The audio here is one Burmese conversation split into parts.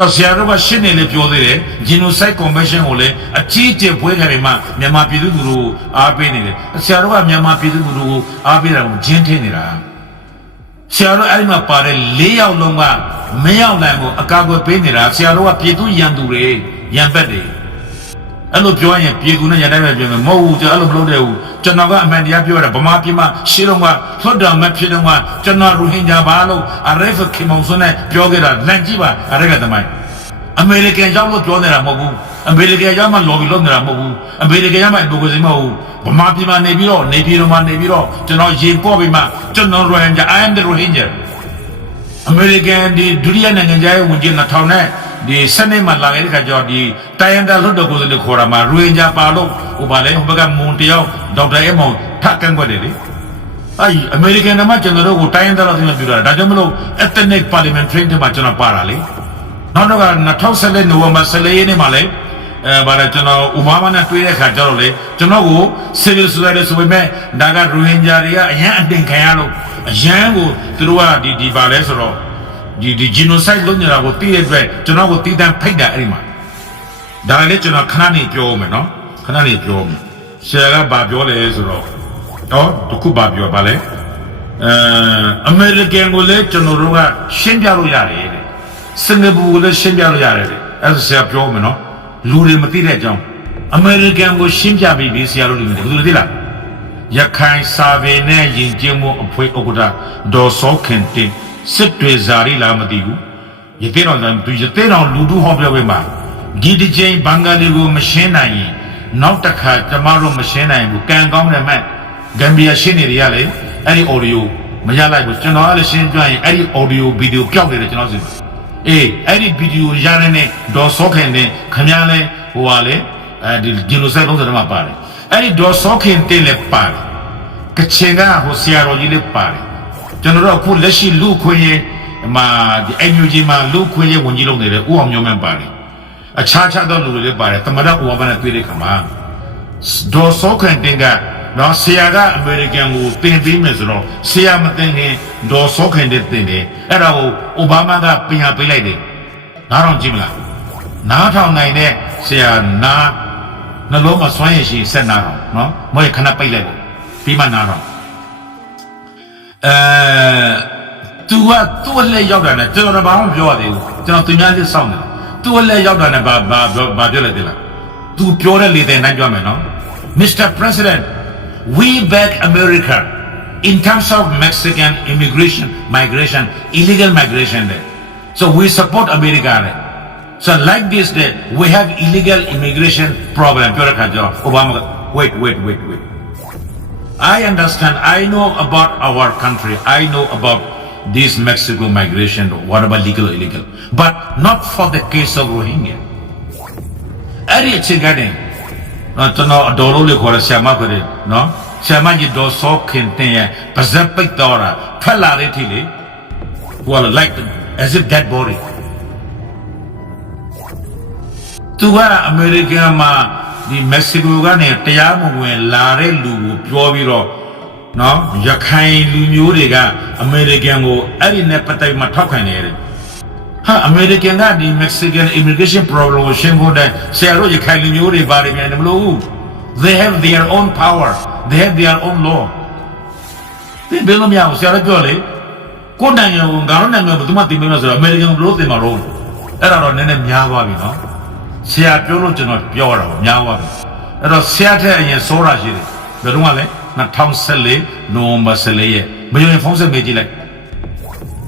တော့ဆရာတို့ကရှင်းနေလေပြောသေးတယ် genocide convention ကိုလည်းအကြီးအကျယ်ပွဲခံနေမှမြန်မာပြည်သူတို့အားပေးနေတယ်ဆရာတို့ကမြန်မာပြည်သူတို့ကိုအားပေးတာကိုဂျင်းထင်းနေတာဆရာတို့အဲ့ဒီမှာပါတဲ့၄ယောက်လုံးကမရောက်နိုင်ဘူးအကာအကွယ်ပေးနေတာဆရာတို့ကပြည်သူရန်သူတွေရန်ဘက်တွေအဲ့လိုပြောရင်ပြည်သူနဲ့ရန်တိုင်းပဲပြောမယ်မဟုတ်ဘူးကျွန်တော်အဲ့လိုမလုပ်တဲ့ဘူးကျွန်တော်ကအမှန်တရားပြောရတာဗမာပြည်မှာရှင်းတော့ကလွတ်တော်မဖြစ်တော့ကကျွန်တော်ရိုဟင်ဂျာဘာလို့အရက်ဖခင်မောင်စွန်းနဲ့ပြောခဲ့တာလန့်ကြည့်ပါအရက်ကတမိုင်းအမေရိကန်ကြောင့်လို့ပြောနေတာမဟုတ်ဘူးအမေရိကန်ကြောင့်မှ lobby လုပ်နေတာမဟုတ်ဘူးအမေရိကန်ကြောင့်မှ advocacy မဟုတ်ဘူးဗမာပြည်မှာနေပြီးတော့နေပြည်တော်မှာနေပြီးတော့ကျွန်တော်ရေပေါ်ပြီးမှကျွန်တော် Rohingya I am the Rohingya အမေရိကန်ဒီဒုတိယနိုင်ငံခြားရေးဝန်ကြီး2000နဲ့ဒီစနေမှာလာခဲ့တဲ့ခါကျတော့ဒီတိုင်းရင်းသားလွတ်တော်ကိုယ်စားလှယ်ခေါ်တာမှာရိုဟင်ဂျာပါလို့ဟိုပါလေဟိုဘက်ကမွန်တယောက်ဒေါက်တာအေမောင်ထပ်ကန့်ကွက်တယ်လေအဲ့အမေရိကန်ကကျွန်တော်တို့ကိုတိုင်းရင်းသားလို့ပြောတာဒါကြောင့်မလို့ ethnic parliamentary တွေမှာကျွန်တော်ပါတာလေနောက်တော့က2014နိုဝင်ဘာ14ရက်နေ့မှာလေဗါတယ်ကျွန်တော်ဥမာမနဲ့တွေ့တဲ့ခါကျတော့လေကျွန်တော်ကို civil society ဆိုပေမဲ့ဒါကရိုဟင်ဂျာတွေကအရန်အတင်ခံရလို့အရန်ကိုသူတို့ကဒီပါလဲဆိုတော့ဒီ genocide လုပ်နေတာကိုသိတဲ့အတွက်ကျွန်တော်ကိုတည်တံ့ဖိတ်တာအဲ့ဒီမှာဒါလည်းကျွန်တော်ခဏနေပြောမယ်နော်ခဏနေပြောမယ်ဆရာကဘာပြောလဲဆိုတော့တခုဘာပြောပါလဲအမေရိကန်ကိုလည်းကျွန်တော်တို့ကရှင်းပြလို့ရတယ်တဲ့စင်ကာပူကိုလည်းရှင်းပြလို့ရတယ်တဲ့အဲ့ဒါဆရာပြောမယ်နော်လူတွေမသိတဲ့အကြောင်းအမေရိကန်ကိုရှင်းပြပြီးဒီဆရာတို့လူတွေဘယ်လိုသိလားရခိုင်စာပေနဲ့ယဉ်ကျေးမှုအဖွဲ့ဥက္ကဋ္ဌဒေါ်စောခင်တင်စစ်တွေဇာတိလားမသိဘူးရသေးတော့သူရသေးတော့လူတို့ဟောပြောပေးမှာဒီတစ်ချိန်ဘင်္ဂလီကိုမရှင်းနိုင်ရင်နောက်တစ်ခါကျမတို့မရှင်းနိုင်ဘူးကံကောင်းတယ်မဲ့ဂမ်ဘီယာရှင်းနေတယ်ရလေအဲ့ဒီ audio မရလိုက်ဘူးကျွန်တော်လည်းရှင်းပြရင်အဲ့ဒီ audio video ကြောက်နေတယ်ကျွန်တော်စီအဲ့ဒီ video ရတဲ့နဲ့ဒေါ်စောခင်တင်ခင်ဗျားလဲဟိုပါလေဒီ genocide လုံးစတယ်မှာပါတယ်အဲ့ဒီဒေါ်စောခင်တင်လည်းပါတယ်ကချင်ကဟိုဆရာတော်ကြီးလည်းပါတယ်ကျွန်တော်တို့အခုလက်ရှိလူခွင့်ရေးမှာဒီ NUG မှာလူခွင့်ရေးဝန်ကြီးလုပ်နေတဲ့ဦးအောင်မျိုးမန်းပါတယ်အခြားသောလူတွေလည်းပါတယ်တမရဦးအောင်မန်းနဲ့တွေ့တဲ့ခါမှာဒေါ်စောခင်တင်ကနော်ဆရာကအမေရိကန်ကိုတင်ပေးမယ်ဆိုတော့ဆရာမတင်ခင်ဒေါ်စောခင်တင်တယ်အဲ့ဒါကိုအိုဘားမားကပြင်ရပေးလိုက်တယ်နားထောင်ကြည့်မလားနားထောင်နိုင်တဲ့ဆရာနားနှလုံးမှာစွမ်းရည်ရှိဆက်နားထောင်နော်မဟုတ်ခဏပိတ်လိုက်ပေါ့ပြီးမှနားထောင်သူကသူ့လက်ရောက်တာနဲ့ကျွန်တော်ဘာမှမပြောရသေးဘူးကျွန်တော်သူများလေးစောင့်နေသူ့လက်ရောက်တာနဲ့ဘာပြောလိုက်သေးလားသူပြောတဲ့လေတဲ့နိုင်ပြောမယ်နော် Mr. President we back America in terms of Mexican migration illegal migration there so we support America there so like this that we have illegal immigration problemပြောတဲ့ခါကျတော့ Obama wait I understand. I know about our country. I know about this Mexico migration, whatever legal or illegal, but not for the case of Rohingya. Ari chingane, no adoro le kora siama kore, no siama ji do so kente ya, pazapik dora, phalare thile, wala like as if dead body. Tuwa America ma. ဒီမက္ကဆီကိုကနေတရားမဝင်လာတဲ့လူကိုပြောပြီးတော့နော်ရခိုင်လူမျိုးတွေကအမေရိကန်ကိုအဲ့ဒီနဲ့ပတ်သက်မှထောက်ခံနေရတယ်ဟာအမေရိကန်ကဒီ Mexican immigration problem ကိုရှင်းဖို့တဲ့ဆရာတို့ရခိုင်လူမျိုးတွေပါတယ်မြန်တယ်မလို့ they have their own power they have their own law ဒီဘယ်လိုမျိုးဆရာတို့ပြောလေကိုယ်နိုင်ငံကိုငါတို့နိုင်ငံကိုဘယ်သူမှသိမလို့ဆိုတော့အမေရိကန်ဘယ်လိုသိမှာလို့အဲ့ဒါတော့နည်းနည်းများသွားပြီနော်ဆရာပြောလို့ကျွန်တော်ပြောတာပေါ့များသွားပြီအဲ့တော့ဆရာထက်အရင်စိုးတာရှိတယ်ဘယ်တော့မှလဲ2014နိုဝင်ဘာ14ရက်မယုံရင်ဖုန်းဆက်မေးကြည့်လိုက်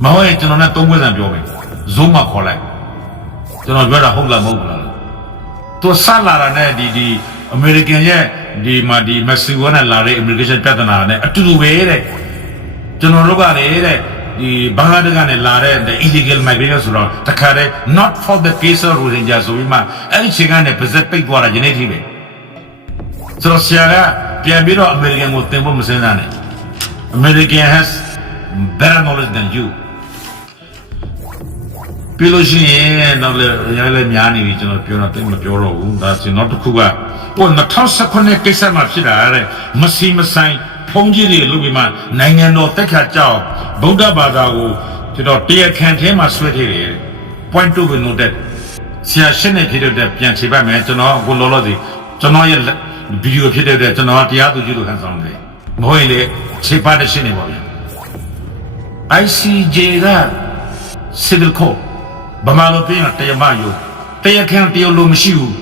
မဟုတ်ရင်ကျွန်တော်နဲ့3ပွဲစံပြောမယ်ဇုံးမှာခေါ်လိုက်ကျွန်တော်ပြောတာဟုတ်လားမဟုတ်လားသူဆက်လာတာနဲ့ဒီအမေရိကန်ရဲ့ဒီမှာဒီမက္ကဆီကိုနဲ့လာတဲ့ immigration ပြဿနာနဲ့အတူတူပဲတဲ့ကျွန်တော်တို့ကလေတဲ့ဒီဘင်္ဂလားဒေ့ရှ်ကနေလာတဲ့ illegal migration ဆိုတော့တခါတည်း not for the case of Rohingya ဆိုပြီးမှအဲ့ဒီချိန်ကနေပါဇက်ပိတ်သွားတာယနေ့ထိပဲဆိုတော့ဆရာကပြန်ပြီးတော့ American ကိုတင်ဖို့မစင်းစားနဲ့ American has better knowledge than you ပြီးလို့ရှိရင်တော့လည်းများနေပြီကျွန်တော်ပြောတာတိတ်မပြောတော့ဘူးဒါဆိုနောက်တစ်ခုကဟို2019ကိစ္စမှာဖြစ်တာတဲ့မစီမဆိုင်ဖုံးကြီးတွေလုပ်ပြီးမှနိုင်ငံတော်တက်ခါကြောက်ဗုဒ္ဓဘာသာကိုကျွန်တော်တရားခံထဲမှာဆွဲထည့်တယ် point 2ကို note ဆရာရှင်းနေဖြစ်တဲ့ပြန်ခြေပတ်မယ်ကျွန်တော်ကိုလောလောစီကျွန်တော်ရဲ့ဗီဒီယိုဖြစ်တဲ့ကျွန်တော်တရားသူကြီးလိုခံဆောင်တယ်မဟုတ်ရင်လေခြေပတ်တဲ့ရှင်းနေပါဗျာ ICJ က civil court ဗမာလိုပြောရင်တရားမယုံတရားခံတရားလိုမရှိဘူး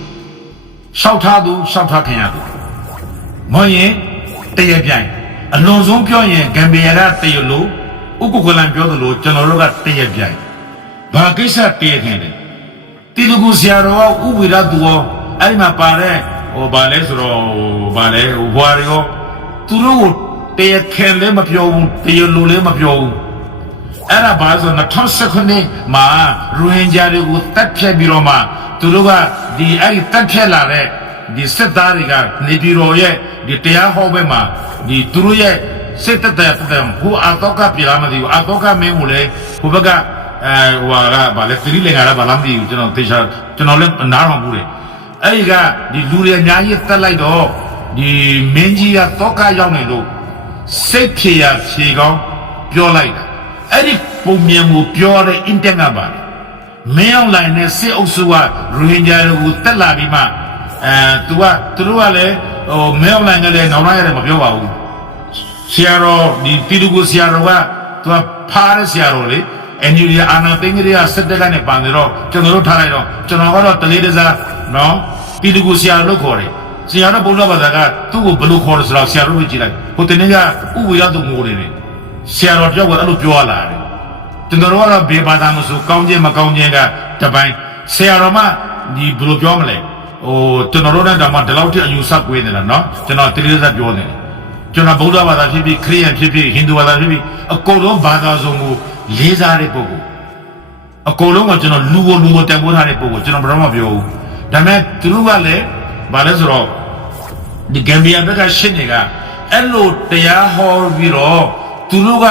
ရှောက်ထားသူရှောက်ထားခင်ရသူမဟုတ်ရင်တရားပြိုင်အလွန်ဆုံးပြောရင်ဂမ်ဘီယာကတရားလိုဥက္ကလန်ပြောသလိုကျွန်တော်တို့ကတရားပြိုင်ဘာကိစ္စတရားခင်လဲတီလူကူဆရာတော်ကဥဝိရသူရောအဲ့မှာပါတဲ့ဟိုဘာလဲဆိုတော့ဘာလဲဟိုဘွားရောသူတို့ကိုတရားခင်လည်းမပြောဘူးတရားလိုလည်းမပြောဘူးအဲ့ဒါဘာဆို2019ခုနှစ်မှာရိုဟင်ဂျာတွေကိုတပ်ဖြတ်ပြီးတော့မှသူတို့ကဒီအဲ့ဒီတပ်ဖြတ်လာတဲ့ဒီစစ်သားတွေကနေပြည်တော်ရဲ့ဒီတရားဟောပွဲမှာဒီသူတို့ရဲ့စစ်တပ်တဲ့ဟိုအတော့ကပြည်လာမသိဘူးအတော့ကမင်းကိုလေဟိုဘက်ကဟိုကဘာလဲသတိလင်္ကာရဘာလားမသိဘူးကျွန်တော်သေချာကျွန်တော်လည်းနားထောင်ဘူးလေအဲ့ဒီကဒီလူတွေအများကြီးတက်လိုက်တော့ဒီမင်းကြီးကတော့ကရောက်နေလို့စိတ်ဖြေရဖြေကောင်းပြောလိုက်တာအဲ့ဒီပုံမြန်ကိုပြောတဲ့ internet ပါမင်းအောင်လိုင်းနဲ့စစ်အုပ်စုကရိုဟင်ဂျာတွေကိုတက်လာပြီးမှသူတို့ကလည်းဟိုမင်းအောင်လိုင်းကလည်းနောက်လိုက်ရတယ်မပြောပါဘူးဆရာတော်ဒီတီလူကိုဆရာတော်ကသူကဖားတဲ့ဆရာတော်လေNUG အာနာသိန်းကြီးကစစ်တပ်ကနေပန်နေတော့ကျွန်တော်တို့ထားလိုက်တော့ကျွန်တော်ကတော့တလေးတစားနော်တီလူကိုဆရာလို့ခေါ်တယ်ဆရာတော်ဘုရားဘာသာကသူ့ကိုဘယ်လိုခေါ်လဲဆိုတော့ဆရာတော်ကိုကြည့်လိုက်ဟိုတနေ့ကဥဝိရသူငိုနေတယ်ဆရာတော်ပြောကအဲ့လိုပြောလာတယ်ကျွန်တော်တို့ကတော့ဘေးဘာသာမဆိုကောင်းခြင်းမကောင်းခြင်းကတပိုင်းဆရာတော်မှဒီဘယ်လိုပြောမလဲဟိုကျွန်တော်တို့နဲ့တော့မှဒီလောက်ထိအယူဆကွေးနေတာနော်ကျွန်တော်တလေးတစားပြောနေတယ်ကျွန်တော်ဗုဒ္ဓဘာသာဖြစ်ဖြစ်ခရစ်ယာန်ဖြစ်ဖြစ်ဟိန္ဒူဘာသာဖြစ်ဖြစ်အကုန်လုံးဘာသာစုံကိုလေးစားတဲ့ပုဂ္ဂိုလ်အကုန်လုံးကကျွန်တော်လူကိုတန်ဖိုးထားတဲ့ပုဂ္ဂိုလ်ကျွန်တော်ဘယ်တော့မှပြောဘူးဒါပေမဲ့သူတို့ကလည်းဘာလဲဆိုတော့ဒီဂမ်ဘီယာဘက်ကရှင်းတွေကအဲ့လိုတရားဟောပြီးတော့သူတို့က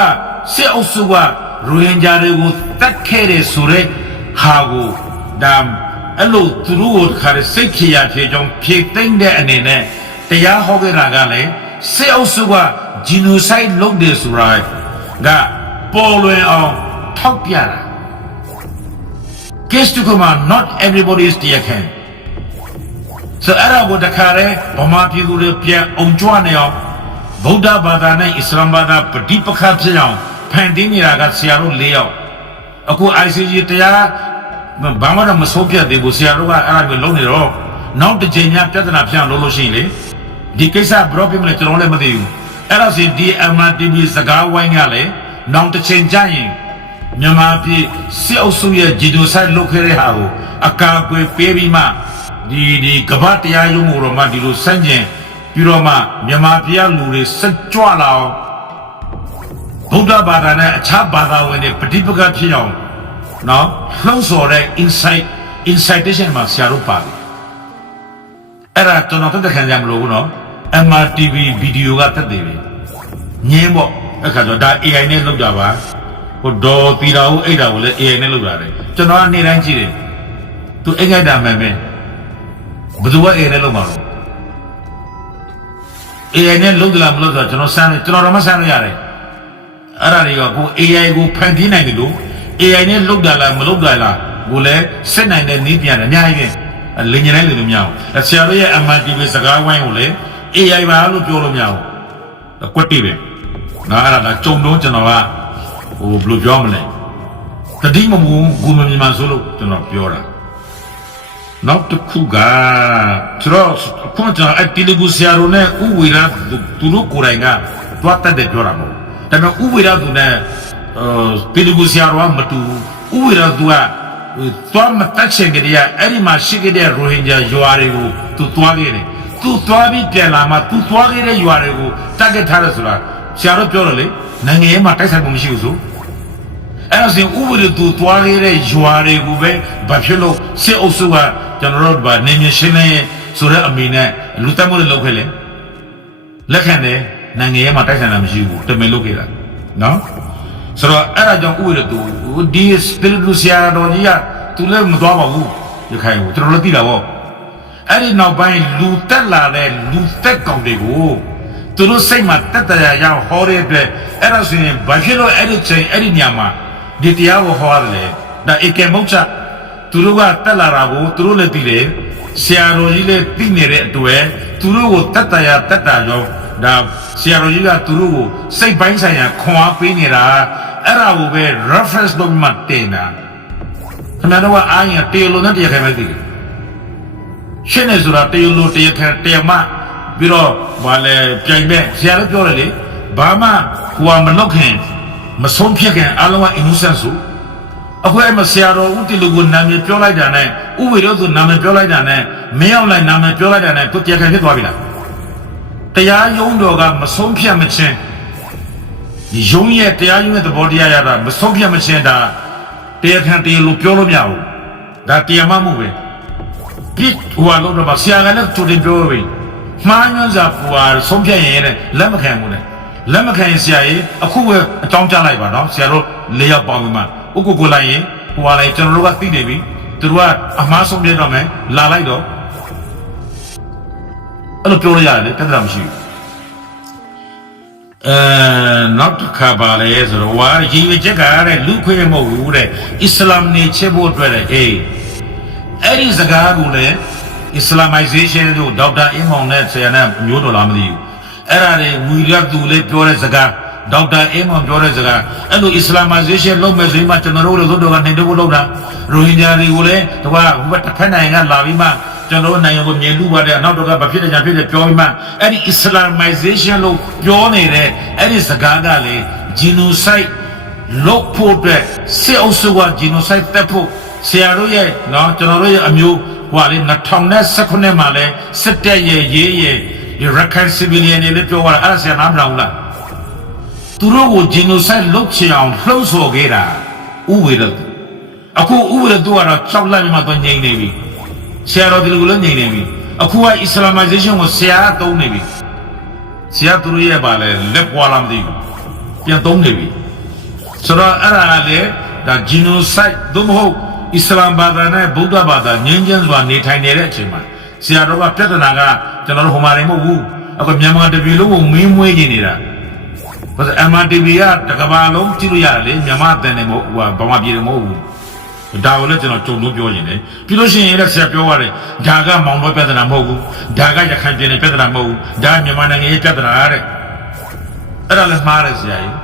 စစ်အုပ်စုကရိုဟင်ဂျာတွေကိုတတ်ခဲ့တဲ့ဆိုတဲ့ဟာကိုဒါအဲ့လိုသူတို့ကိုခါရစိတ်ဖြေရဖြေကြောင်းဖြေသိမ့်တဲ့အနေနဲ့တရားဟောခဲ့တာကလည်းစစ်အုပ်စုက genocide လုပ်တယ်ဆိုတာကပေါ်လွင်အောင်ထောက်ပြတာ case to come not everybody is the can so အဲ့ဒါကိုတခါတည်းဗမာပြည်သူတွေပြန်အောင်ကြွနေအောင်ဗုဒ္ဓဘာသာနဲ့အစ္စလာမ်ဘာသာပဋိပက္ခဖြစ်အောင်ဖန်တီးနေတာကဆရာတို့၄ယောက်အခု ICJ တရားဘာမှမဆုံးဖြတ်သေးဘူးဆရာတို့ကအဲ့ဒါကိုလုံးနေတော့နောက်တစ်ချိန်များပြဿနာဖြစ်အောင်လုပ်လို့ရှိရင်လေဒီကိစ္စဘရော့ပြမလဲကျွန်တော်လည်းမသိဘူးအဲ့ဒါဆိုဒီ MRTV စကားဝိုင်းကလည်းနောက်တစ်ချိန်ကျရင်မြန်မာပြည်စစ်အုပ်စုရဲ့ဂျီဒိုဆိုင်လုပ်ခဲ့တဲ့ဟာကိုအကာအကွယ်ပေးပြီးမှဒီကမ္ဘာတရားရုံးကိုတော့မှဒီလိုစန့်ကျင်ပြီးတော့မှမြန်မာပြည်လူတွေစကြွလာအောင်ဗုဒ္ဓဘာသာနဲ့အခြားဘာသာဝင်တွေပဋိပက္ခဖြစ်အောင်နော်လှုံ့ဆော်တဲ့ incitation မှာဆရာတို့ပါတယ်အဲ့ဒါကျွန်တော်တက်ခံကြမလို့ဘူးနော် MRTV ဗီဒီယိုကတက်တယ်ပဲငင်းပေါ့အခါတော့ဒါ AI နဲ့လုပ်တာပါဟိုဒေါ်တီတာကိုအဲ့ဒါကိုလည်း AI နဲ့လုပ်တာတယ်ကျွန်တော်ကနေတိုင်းကြည့်တယ်သူအိတ်ခိုက်တာမှန်ပဲဘယ်သူက AI နဲ့လုပ်မှာလဲ AI နဲ့လုပ်ကြလားမလုပ်ကြကျွန်တော်စမ်းတယ်ကျွန်တော်တော့မစမ်းလို့ရတယ်အဲ့ဒါတွေကကို AI ကိုဖန်တီးနိုင်တယ်လို့ AI နဲ့လုပ်တာလားမလုပ်တာလားကိုလည်းစစ်နိုင်တဲ့နည်းပြန်တယ်အများကြီးပဲလင်ញတိုင်းလို့မရဘူးဆရာတို့ရဲ့ MRTV စကားဝိုင်းကိုလည်း AI ပါလို့ပြောလို့မရဘူးကွက်တိပဲနော်အဲ့ဒါကြုံတော့ကျွန်တော်ကဟိုဘယ်လိုပြောမလဲတတိမမူဂုမမြင်မှဆိုလို့ကျွန်တော်ပြောတာနောက်တစ်ခုကကျွန်တော်ခုနကအတီလူကူဆရာတို့နဲ့ဥဝေရသူတို့ကိုယ်တိုင်ကတွားတက်တယ်ပြောတာမဟုတ်ဒါပေမဲ့ဥဝေရသူနဲ့တီလူကူဆရာတော်ကမတူဥဝေရသူကသွားမတက်ချင်ကြတဲ့အဲ့ဒီမှာရှိခဲ့တဲ့ရိုဟင်ဂျာရွာတွေကိုသူသွားခဲ့တယ်သူသွားပြီးပြန်လာမှသူသွားခဲ့တဲ့ရွာတွေကိုတက်ခဲ့ထားတယ်ဆိုတာဆရာတို့ပြောတယ်လေနိုင်ငံရေးမှာတိုက်ဆိုင်မှုမရှိဘူးဆိုအဲ့ဒါဆိုရင်ဥပဒေသူသွားခဲ့တဲ့ရွာတွေကိုပဲဘာဖြစ်လို့စစ်အုပ်စုကကျွန်တော်တို့ဗာနေမြရှင်းနေဆိုတဲ့အမိနဲ့လူတက်မှုတွေလုပ်ခဲ့လေလက်ခံတယ်နိုင်ငံရေးမှာတိုက်ဆိုင်တာမရှိဘူးတမင်လုပ်ခဲ့တာနော်ဆိုတော့အဲ့ဒါကြောင့်ဥပဒေသူဒီစပီရစ်ဆရာတော်ကြီးကသူလည်းမသွားပါဘူးရခိုင်ကိုကျွန်တော်လည်းသိတာပေါ့အဲ့ဒီနောက်ပိုင်းလူတက်လာတဲ့လူတက်ကောင်တွေကိုသူတို့စိတ်မှာတက်တရားရအောင်ဟောတဲ့အတွက်အဲ့ဒါဆိုရင်ဘာဖြစ်လို့အဲ့ဒီချိန်အဲ့ဒီညမှာဒီတရားကိုဟောရတယ်လေဒါဧကမောချ သူတို့ကတက်လာတာကိုသူတို့လည်းသိတယ်ဆရာတော်ကြီးလည်းသိနေတဲ့အတွက်သူတို့ကိုတက်တာရောဒါဆရာတော်ကြီးကသူတို့ကိုစိတ်ပိုင်းဆိုင်ရာခွန်အားပေးနေတာအဲ့ဒါကိုပဲ reference လုပ်မှတင်တာခင်ဗျားတို့ကအားရင်တေလိုနဲ့တရားခံမသိဘူးရှင်းနေဆိုတာတေလိုတရားခံတရားမပြီးတော့ဘာလဲပြိုင်ပဲဆရာလည်းပြောတယ်လေဘာမှဟိုမလောက်ခင်မဆုံးဖြတ်ခင်အလုံးက innocent ဆိုအခုအဲ့မဆရာတော်ဦးတီလူကိုနာမည်ပြောလိုက်တာနဲ့ဥဝေရောဆိုနာမည်ပြောလိုက်တာနဲ့မင်းအောင်လိုက်နာမည်ပြောလိုက်တာနဲ့သူတရားခံဖြစ်သွားပြီလားတရားရုံးတော်ကမဆုံးဖြတ်မချင်းဒီရုံးရဲ့တရားရုံးရဲ့သဘောတရားရတာမဆုံးဖြတ်မချင်းဒါတရားခံတရားလို့ပြောလို့မရဘူးဒါတရားမှမှုပဲပြစ်ဟိုအလုံးတော့ဆရာကလည်းသူတင်ပြောပြီမှားညွှန်းစာပူဟာဆုံးဖြတ်ရင်လည်းလက်မခံဘူးလေလက်မခံရင်ဆရာကြီးအခုပဲအကြောင်းကြားလိုက်ပါနော်ဆရာတို့၄ယောက်ပေါင်းပြီးမှဥက္ကိုလိုက်ရင်ဟိုဟာလိုက်ကျွန်တော်တို့ကသိနေပြီသူတို့ကအမှားဆုံးပြတော့မယ်လာလိုက်တော့အဲ့လိုပြောလို့ရတယ်တကယ်မရှိဘူးနောက်တစ်ခါပါလေဆိုတော့ဝါရည်ရွယ်ချက်ကတဲ့လူခွေမဟုတ်ဘူးတဲ့အစ္စလာမ်နေချစ်ဖို့အတွက်လေအဲ့ဒီစကားကိုလည်း Islamization တို့ဒေါက်တာအင်းမောင်နဲ့ဆရာနဲ့မျိုးတော်လားမသိဘူးအဲ့ဒါတွေဝီရတ်သူလေးပြောတဲ့စကားဒေါက်တာအင်းမောင်ပြောတဲ့စကားအဲ့လို Islamization လုပ်မယ်ဆိုရင်မှကျွန်တော်တို့လည်းသို့တော်ကနိုင်တော့လုပ်တာရိုဟင်ဂျာတွေကိုလည်းသူကဟိုဘက်တစ်ဖက်နိုင်ငံကလာပြီးမှကျွန်တော်တို့နိုင်ငံကိုမြေလူပါတယ်အနောက်တော့ကဘာဖြစ်တယ်ညာဖြစ်တယ်ပြောပြီးမှအဲ့ဒီ Islamization လို့ပြောနေတဲ့အဲ့ဒီစကားကလေ genocide လုပ်ဖို့အတွက်စစ်အုပ်စုက genocide တက်ဖို့ဆရာတို့ရဲ့နော်ကျွန်တော်တို့ရဲ့အမျိုးဟိုလေ2019မှာလဲစစ်တပ်ရဲ့ရေးရဲ့ဒီ Rakhine civilian တွေလည်းပြောတာအဲ့ဒါဆရာနားမထောင်လားသူတို့ကို genocide လုပ်ချင်အောင်လှုံ့ဆော်ခဲ့တာဥဝေရတုအခုဥဝေရတုကတော့ကြောက်လိုက်မှတော့ငြိမ်နေပြီဆရာတော်ဒီလိုလည်းငြိမ်နေပြီအခုက Islamization ကိုဆရာသုံးနေပြီဆရာသူတို့ရဲ့ပါလဲလက်ပွားလာမသိဘူးပြန်သုံးနေပြီဆိုတော့အဲ့ဒါလေဒါ genocide တို့မဟုတ်အစ္စလာမ်ဘာသာနဲ့ဗုဒ္ဓဘာသာငြင်းချမ်းစွာနေထိုင်နေတဲ့အချိန်မှာဆရာတော်ကပြဿနာကကျွန်တော်တို့ဟိုမှာနေမဟုတ်ဘူးအခုမြန်မာတပြည်လုံးကိုမင်းမွေးနေနေတာဘာလို့ MRTV ကတကဘာလုံးကြည့်လို့ရတယ်လေမြန်မာအတန်နေမဟုတ်ဟိုဗမာပြည်တွေမဟုတ်ဘူးဒါကိုလည်းကျွန်တော်ကြုံလို့ပြောနေတယ်ပြီးလို့ရှိရင်လည်းဆရာပြောရတယ်ဒါကမောင်တော်ပြဿနာမဟုတ်ဘူးဒါကရခိုင်ပြည်နယ်ပြဿနာမဟုတ်ဘူးဒါမြန်မာနိုင်ငံရဲ့ပြဿနာတဲ့အဲ့ဒါလည်းမှားတယ်ဆရာကြီး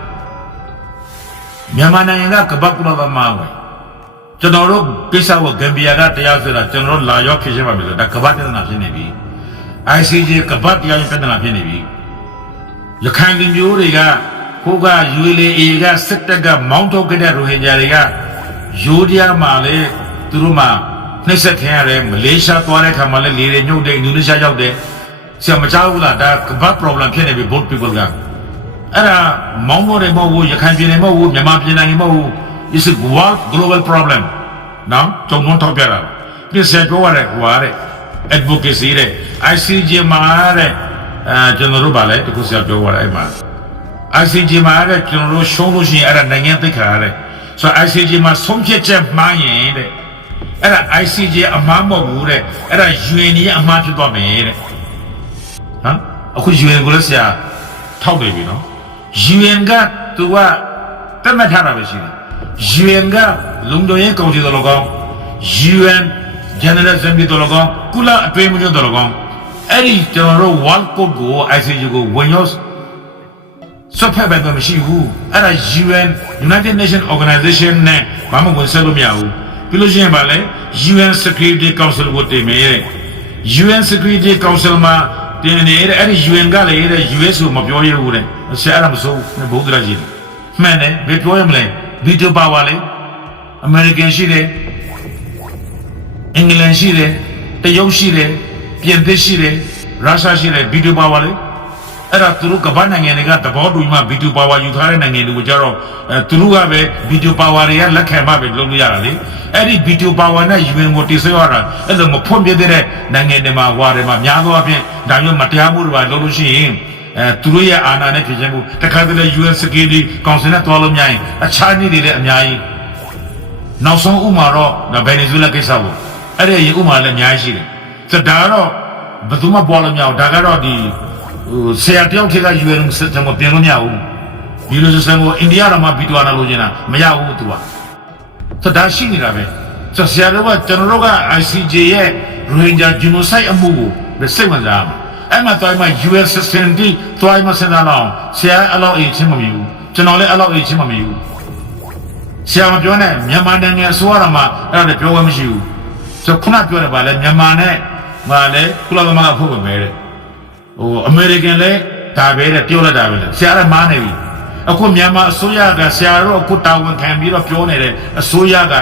မြန်မာနိုင်ငံကကပတ်ကုလသမဂ္ဂဝင်ကျွန်တော်တို့ကိစ္စကိုဂမ်ဘီယာကတရားစွဲတာကျွန်တော်တို့လာရောက်ဖြစ်ရှင်းပါမယ်ဆိုတော့ဒါကပတ်ပြဿနာဖြစ်နေပြီ ICJ ကပတ်တရားပြဿနာဖြစ်နေပြီရခိုင်ပြည်မျိုးတွေကဟိုက ULA ကစစ်တပ်ကမောင်းထုတ်ခဲ့တဲ့ရိုဟင်ဂျာတွေကယူဒီယာမှာလေသူတို့မှနှိမ့်ဆက်ခင်ရတယ်မလေးရှားသွားတဲ့ခါမှာလည်းလေတွေညှုပ်တယ်အင်ဒိုနီးရှားရောက်တယ်ဆရာမကြောက်ဘူးလားဒါကပတ် problem ဖြစ်နေပြီ both people ကအဲ့ဒါမောင်းတော့တယ်မဟုတ်ဘူးရခိုင်ပြည်နယ်မဟုတ်ဘူးမြန်မာပြည်နိုင်ငံမဟုတ်ဘူး is a global problem နော်ကျုံတော့ထောက်ပြတာပြည့်စက်ပြောရတဲ့ဟိုတဲ့ advocacy တဲ့ ICJ မှာတဲ့ကျွန်တော်တို့ဗာလဲတခုဆရာပြောရတဲ့အဲ့မှာ ICJ မှာတဲ့ကျွန်တော်တို့ရှုံးလို့ရှိရင်အဲ့ဒါနိုင်ငံသိက္ခာတဲ့ဆိုတော့ ICJ မှာဆုံးဖြတ်ချက်မှားရင်တဲ့အဲ့ဒါ ICJ အမှားမဟုတ်ဘူးတဲ့အဲ့ဒါ UN ရဲ့အမှားဖြစ်သွားမယ်တဲ့ဟမ်အခု UN ကိုလည်းဆရာထောက်တယ်ပြီနော် UN ကသူကတတ်မှတ်ထားတာပဲရှိတယ် UN ကလုံခြုံရေးကောင်စီတော်လောကောင် UN General Assembly တော်လောကောင်ကုလအတွင်းမှုတော်လောကောင်အဲ့ဒီကျွန်တော်တို့ World Code ကို ICJ ကိုဝင်ရောက်ဆွတ်ဖက်ပဲမရှိဘူးအဲ့ဒါ UN United Nations Organization နဲ့ဘာမှဝင်ဆက်လို့မရဘူးပြီးလို့ရှိရင်ဗာလဲ UN Security Council ကိုတင်မယ် UN Security Council မှာတင်နေတဲ့အဲ့ဒီ UN ကလည်းတဲ့ US ကိုမပြောရဘူးတဲ့ဆရာအဲ့ဒါမစိုးဘူးဘုရားကြီးမှန်တယ်ဘယ်ပြောရမလဲ veto power လေ American ရှိတယ်အင်္ဂလန်ရှိတယ်တရုတ်ရှိတယ်ပြင်သစ်ရှိတယ်ရုရှားရှိတယ် veto power လေအဲ့ဒါသူတို့ကမ္ဘာနိုင်ငံတွေကသဘောတူမှ veto power ယူထားတဲ့နိုင်ငံတွေကိုကြတော့သူတို့ကပဲ veto power တွေကလက်ခံမှပဲလုပ်လို့ရတာလေအဲ့ဒီ veto power နဲ့ UN ကိုတိစေရတာအဲ့လိုမဖွင့်ပြတဲ့နိုင်ငံတွေမှာဟွာတွေမှာများသောအားဖြင့်ဒါမျိုးမတရားမှုတွေပါလုပ်လို့ရှိရင်သူတို့ရဲ့အာဏာနဲ့ဖြစ်ချင်းမှုတခါတလေ UN Security Council နဲ့တွားလို့မရရင်အခြားနည်းတွေလည်းအများကြီးနောက်ဆုံးဥမာတော့ဗင်နီဇွဲလားကိစ္စကိုအဲ့ဒီဥမာလည်းအများကြီးရှိတယ်ဒါတော့ဘယ်သူမှပေါ်လို့မရဘူးဒါကတော့ဒီဆရာတယောက်ထက်က UN စက်ကိုပြင်လို့မရဘူးဒီလိုစက်ကိုအိန္ဒိယတော့မှပြီးသွားတာလို့ကျင်တာမရဘူးသူကဒါရှိနေတာပဲ ဆိုဆရာတို့ကကျွန်တော်တို့က ICJ ရဲ့ Rohingya genocide အမှုကိုစိတ်ဝင်စားမှာအဲ့မှာတွိုင်းမှာ US system တိတွိုင်းမှာစဉ်းစားတော့ဆရာအဲ့လောက်အေးချင်းမမြူကျွန်တော်လည်းအဲ့လောက်အေးချင်းမမြူဆရာမပြောနဲ့မြန်မာနိုင်ငံအစိုးရတော်မှာအဲ့ဒါလည်းပြောဝဲမရှိဘူးဆိုခုနပြောတယ်ဗာလဲမြန်မာနဲ့ဗာလဲကုလသမဂ္ဂအဖွဲ့ဝင်ပဲတဲ့ဟိုအမေရိကန်လည်းဒါပဲတဲ့ပြောလိုက်တာပဲလေဆရာလည်းမားနေပြီအခုမြန်မာအစိုးရကဆရာတို့အခုတာဝန်ခံပြီးတော့ပြောနေတယ်အစိုးရက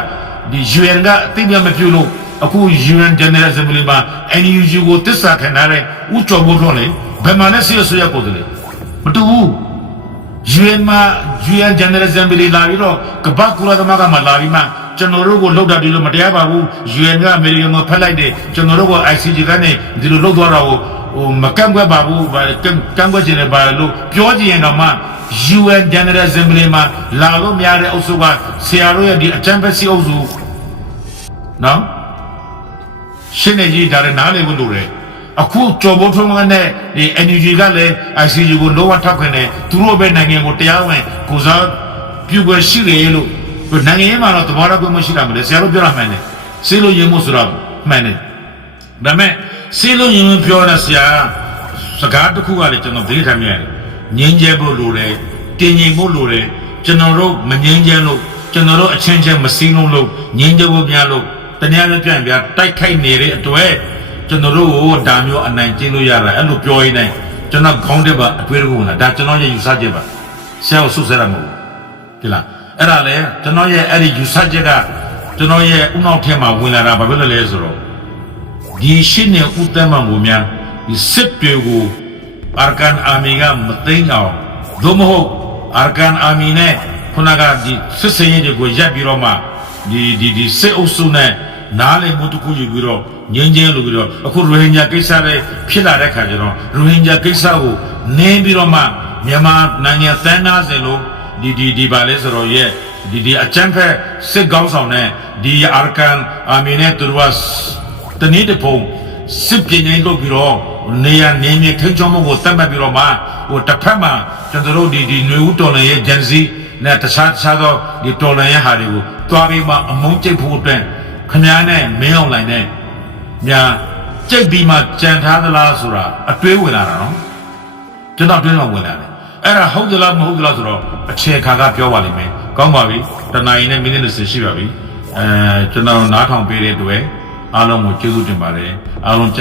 ဒီ UN ကအသိဉာဏ်မပြုလို့အခု UN General Assembly မှာ NUG ကိုတစ္ဆာခံထားတဲ့ဥကျော်ဘုထွန်းလေဘယ်မှာလဲဆီအစိုးရကိုယ်တည်းမတူဘူး UN မှာ UN General Assembly လာပြီးတော့ကပ္ပကုလသမဂ္ဂမှာလာပြီးမှကျွန်တော်တို့ကိုလှုပ်တာဒီလိုမတရားပါဘူး UN ကအမေရိကန်ကိုဖက်လိုက်တယ်ကျွန်တော်တို့က ICJ ကနေဒီလိုလှုပ်သွားတာကိုဟိုမကန့်ကွက်ပါဘူးကန့်ကွက်ခြင်းနဲ့ပါလို့ပြောကြရင်တော့မှ UN General Assembly မှာလာလို့များတဲ့အုပ်စုကဆရာတို့ရဲ့ဒီအချမ်းဖက်စီအုပ်စုနော်ရှင်းနေကြီးဒါလည်းနားလည်ဖို့လိုတယ်အခုကျော်ဘိုးထုံးကနဲ့ဒီ NUG ကလည်း ICJ ကိုလောကထောက်ခွင့်တယ်သူတို့ပဲနိုင်ငံကိုတရားဝင်ကိုစားပြုွယ်ရှိတယ်လို့နိုင်ငံရေးမှာတော့တဘာတော့ကိုမရှိတာမလဲဆရာတို့ပြောတာမှန်တယ်စေလို့ရင်မှုဆိုတော့မှန်တယ်ဒါပေမဲ့စေလို့ရင်ပြောတဲ့ဆရာစကားတစ်ခုကလည်းကျွန်တော်သိထားမြင်တယ်ငြင်းကျဲဖို့လိုတယ်တင်ငြိမ်ဖို့လိုတယ်ကျွန်တော်တို့မငြင်းကျဲလို့ကျွန်တော်တို့အချင်းချင်းမစည်းလုံးလို့ငြင်းကျဲဖို့များလို့တနည်းအားဖြင့်ပြတိုက်ခိုက်နေတဲ့အတွက်ကျွန်တော်တို့ကိုဒါမျိုးအနိုင်ကျင့်လို့ရတာအဲ့လိုပြောရင်းနဲ့ကျွန်တော်ခေါင်းတက်ပါအတွေ့အကြုံလာဒါကျွန်တော်ရဲ့ယူဆချက်ပါဆရာကိုဆုစဲရမှာမဟုတ်ဒီလားအဲ့ဒါလေကျွန်တော်ရဲ့အဲ့ဒီယူဆချက်ကကျွန်တော်ရဲ့ဥနောက်ထဲမှာဝင်လာတာဘာဖြစ်လို့လဲဆိုတော့ဒီရှင်းနေဥတ္တမန်ကိုများဒီစစ်တွေကိုအာကန်အာမီကမသိမ်းအောင်ဒုမဟုတ်အာကန်အာမီနဲ့ခုနကဒီစစ်စင်ရေးတွေကိုရပ်ပြီးတော့မှဒီစစ်အုပ်စုနဲ့နားလည်မှုတစ်ခုယူပြီးတော့ငင်းချင်းလို့ပြီးတော့အခုရိုဟင်ဂျာကိစ္စပဲဖြစ်လာတဲ့ခါကျတော့ရိုဟင်ဂျာကိစ္စကိုနင်းပြီးတော့မှမြန်မာနိုင်ငံတန်းသားစင်လို့ဒီပါလဲဆိုတော့ရဲ့ဒီအချမ်းဖက်စစ်ကောင်းဆောင်နဲ့ဒီအာကန်အာမီနဲ့သူတို့ကတနည်းတစ်ပုံစစ်ပြင်းရင်လုပ်ပြီးတော့နေရနေမြေထိန်းချုပ်မှုကိုတတ်မှတ်ပြီးတော့မှဟိုတစ်ဖက်မှာကျွန်တော်တို့ဒီຫນွေဦးတော်လည်းရဲ့ဂျန်စီနဲ့တခြားသောဒီတော်လည်းရဲ့ဟာတွေကိုတွားပြီးမှအမုန်းကျိတ်ဖို့အတွက်ခမားနဲ့မင်းအောင်လိုင်နဲ့ညာကြိတ်ပြီးမှကြံထားသလားဆိုတာအတွေးဝင်လာတာနော်ကျွန်တော်တွေးတော့ဝင်လာတယ်အဲ့ဒါဟုတ်သလားမဟုတ်သလားဆိုတော့အခြေခံကပြောပါလိမ့်မယ်ကောင်းပါပြီတနာရီနဲ့မိနစ်20ရှိပါပြီကျွန်တော်နားထောင်ပေးတဲ့အတွက်အားလုံးကိုကျေးဇူးတင်ပါတယ်အားလုံး